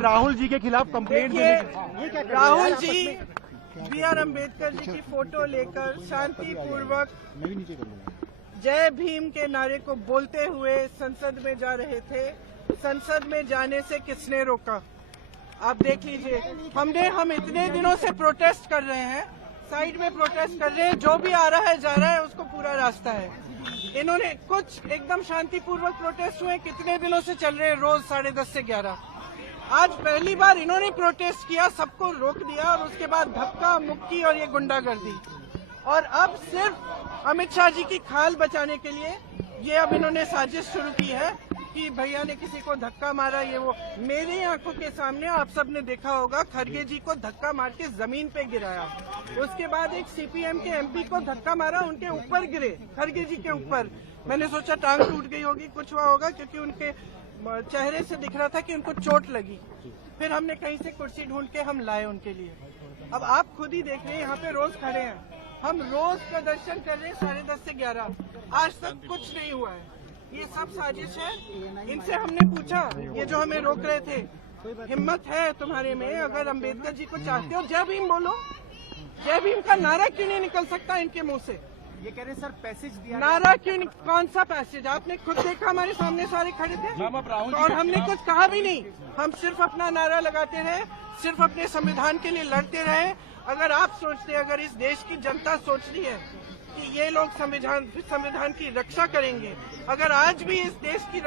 राहुल जी के खिलाफ complaint Rahul ji B R. Ambedkar ji की फोटो लेकर शांतिपूर्वक जय भीम के नारे को बोलते हुए संसद में जा रहे थे। संसद में जाने से किसने रोका? आप देख लीजिए। हम इतने दिनों से प्रोटेस्ट कर रहे हैं, साइड में प्रोटेस्ट कर रहे हैं, जो भी आ रहा है जा रहा है, उसको पूरा रास्ता है। इन्होंने कुछ एकदम शांतिपूर्वक प्रोटेस्ट हुए, कितने दिनों से चल रहे हैं, रोज 10:30 से 11। आज पहली बार इन्होंने प्रोटेस्ट किया, सबको रोक दिया और उसके बाद धक्का मुक्की और ये गुंडागर्दी। और अब सिर्फ अमित शाह जी की खाल बचाने के लिए ये अब इन्होंने साजिश शुरू की है कि भैया ने किसी को धक्का मारा, ये वो। मेरी आंखों के सामने आप सबने देखा होगा, खड़गे जी को धक्का मार के जमीन पे गिराया। उसके बाद एक सीपीएम के एमपी को धक्का मारा, उनके ऊपर गिरे, खड़गे जी के ऊपर। मैंने सोचा टांग टूट गई होगी, कुछ हुआ होगा, क्योंकि उनके चेहरे से दिख रहा था कि उनको चोट लगी। फिर हमने कहीं से कुर्सी ढूंढ के हम लाए उनके लिए। अब आप खुद ही देख रहे हैं, यहाँ पे रोज खड़े हैं, हम रोज प्रदर्शन कर रहे हैं 10:30 से 11। आज तक कुछ नहीं हुआ है, ये सब साजिश है। इनसे हमने पूछा, ये जो हमें रोक रहे थे, हिम्मत है तुम्हारे में? अगर अम्बेडकर जी को चाहते हो, जय भीम बोलो। जय भीम का नारा क्यों नहीं निकल सकता इनके मुंह से? ये कह रहे सर पैसेज दिया, नारा क्यों नहीं? कौन सा पैसेज? आपने खुद देखा, हमारे सामने सारे खड़े थे और हमने कुछ कहा भी नहीं। हम सिर्फ अपना नारा लगाते रहे, सिर्फ अपने संविधान के लिए लड़ते रहे। अगर आप सोचते, अगर इस देश की जनता सोच रही है कि ये लोग संविधान की रक्षा करेंगे, अगर आज भी इस देश की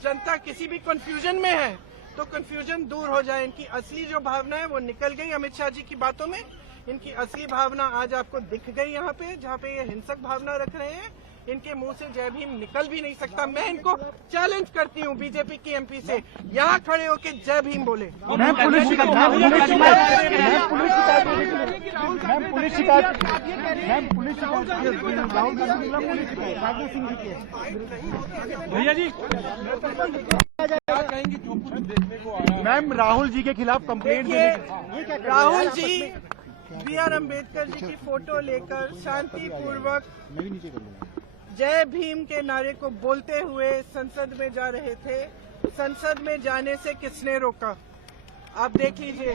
जनता किसी भी कंफ्यूजन में है, तो कंफ्यूजन दूर हो जाए। इनकी असली जो भावना है वो निकल गई अमित शाह जी की बातों में। इनकी असली भावना आज आपको दिख गई यहाँ पे, जहाँ पे ये हिंसक भावना रख रहे हैं। इनके मुंह से जय भीम निकल भी नहीं सकता। मैं इनको चैलेंज करती हूँ बीजेपी की एमपी से, यहाँ खड़े होके जय भीम बोले। भैया जी क्या कहेंगी जो कुछ देखने को आ रहा है? मैम राहुल जी के खिलाफ कंप्लेंट राहुल जी बी.आर. अम्बेडकर जी की फोटो लेकर शांतिपूर्वक जय भीम के नारे को बोलते हुए संसद में जा रहे थे। संसद में जाने से किसने रोका? आप देख लीजिए।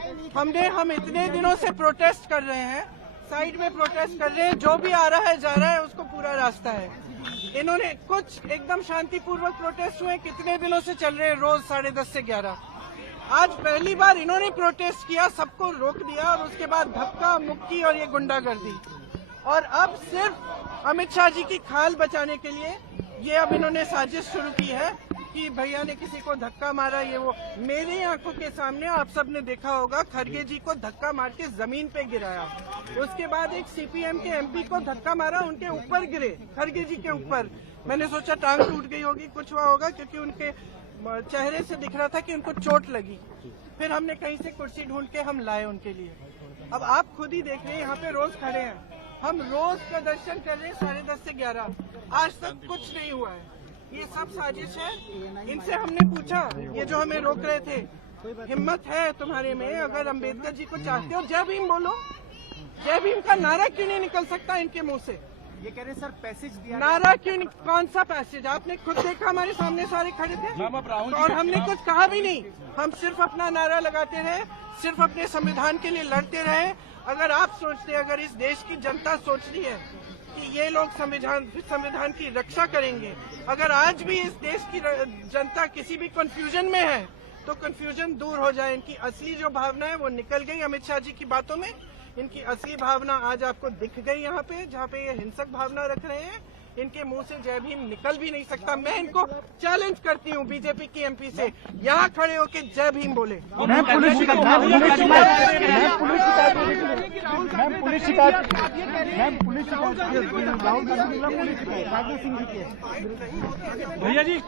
हम इतने दिनों से प्रोटेस्ट कर रहे हैं, साइड में प्रोटेस्ट कर रहे हैं, जो भी आ रहा है जा रहा है, उसको पूरा रास्ता है। इन्होंने कुछ एकदम शांतिपूर्वक प्रोटेस्ट हुए, कितने दिनों से चल रहे हैं, रोज 10:30 से 11। आज पहली बार इन्होंने प्रोटेस्ट किया, सबको रोक दिया और उसके बाद धक्का मुक्की और ये गुंडागर्दी। और अब सिर्फ अमित शाह जी की खाल बचाने के लिए ये अब इन्होंने साजिश शुरू की है कि भैया ने किसी को धक्का मारा, ये वो। मेरी आंखों के सामने आप सबने देखा होगा, खड़गे जी को धक्का मार के जमीन पे गिराया। उसके बाद एक सीपीएम के एमपी को धक्का मारा, उनके ऊपर गिरे, खड़गे जी के ऊपर। मैंने सोचा टांग टूट गई होगी, कुछ हुआ होगा, क्योंकि उनके चेहरे से दिख रहा था कि उनको चोट लगी। फिर हमने कहीं से कुर्सी ढूंढ के हम लाए उनके लिए। अब आप खुद ही देख रहे हैं, यहाँ पे रोज खड़े हैं, हम रोज प्रदर्शन कर रहे हैं 10:30 से 11। आज तक कुछ नहीं हुआ है, ये सब साजिश है। इनसे हमने पूछा, ये जो हमें रोक रहे थे, हिम्मत है तुम्हारे में? अगर अम्बेडकर जी को चाहते हो, जय भीम बोलो। जय भीम का नारा क्यों नहीं निकल सकता इनके मुंह से? ये कह रहे सर पैसेज दिया, नारा क्यों नहीं? कौन सा पैसेज? आपने खुद देखा, हमारे सामने सारे खड़े थे और हमने कुछ कहा भी नहीं। हम सिर्फ अपना नारा लगाते रहे, सिर्फ अपने संविधान के लिए लड़ते रहे। अगर आप सोचते, अगर इस देश की जनता सोच रही है कि ये लोग संविधान की रक्षा करेंगे, अगर आज भी इस देश की जनता किसी भी कंफ्यूजन में है, तो कंफ्यूजन दूर हो जाए। इनकी असली जो भावना है वो निकल गई अमित शाह जी की बातों में। इनकी असली भावना आज आपको दिख गई यहाँ पे, जहाँ पे ये हिंसक भावना रख रहे हैं। इनके मुंह से जय भीम निकल भी नहीं सकता। मैं इनको चैलेंज करती हूँ बीजेपी की एमपी से, यहाँ खड़े होके जय भीम बोले। भैया जी